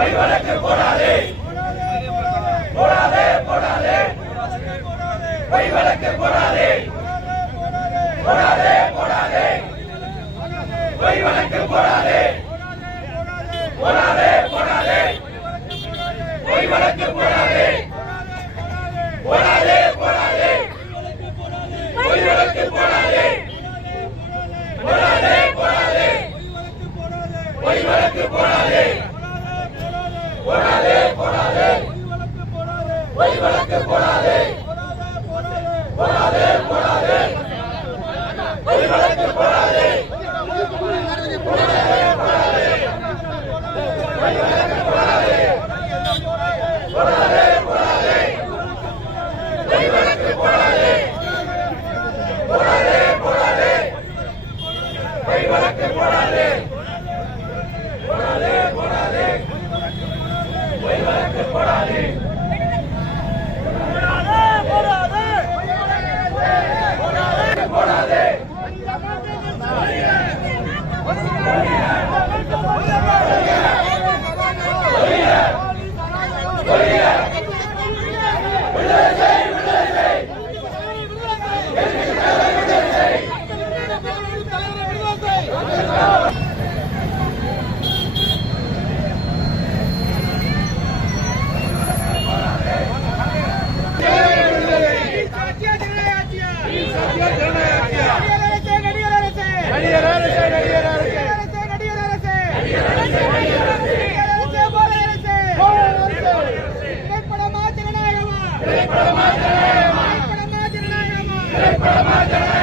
பொய் வழக்கு போடாதே போடாதே போடாதே பொய் வழக்கு போடாதே போடாதே போடாதே பொய் வழக்கு போடாதே போடாதே போடாதே பொய் வழக்கு போடாதே போடாதே போடாதே பொய் வழக்கு போடாதே போடாதே போடாதே பொய் வழக்கு போடாதே போடாதே போடாதே பொய் வழக்கு போடாதே போடாதே போடாதே பொய் வழக்கு போடாதே திரைப்படமா ஜனநாயகமா